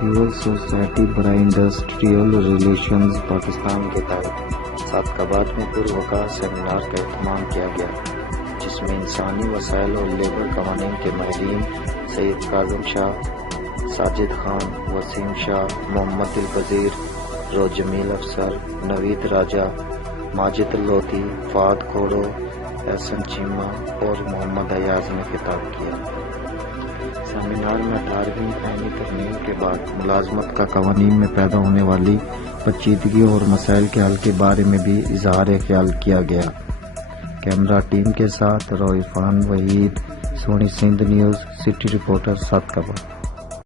Civil society برائے industrial relations Pakistan کے تحت سعدآباد میں پروقار سیمینار کا اہتمام کیا گیا، جس میں انسانی وسائل اور لیبر قوانین کے ماہرین سید کاظم شاہ، ساجد خان، وسیم شاہ، محمد دلپذیر، روز جمیل افسر، نوید راجہ، ماجد لودھی، فہد کھوڑو، احسن چیمہ اور محمد ایاز نے خطاب کیا۔ سیمینار میں 18ویں آئینی ترمیم کے بعد ملازمت کا قوانین میں پیدا ہونے والی پیچیدگیوں اور مسائل کے حل کے بارے میں بھی اظہار خیال کیا گیا۔ کیمرہ ٹیم کے ساتھ روعفان وحید، سونی Sindh news, city reporter, Saadabad.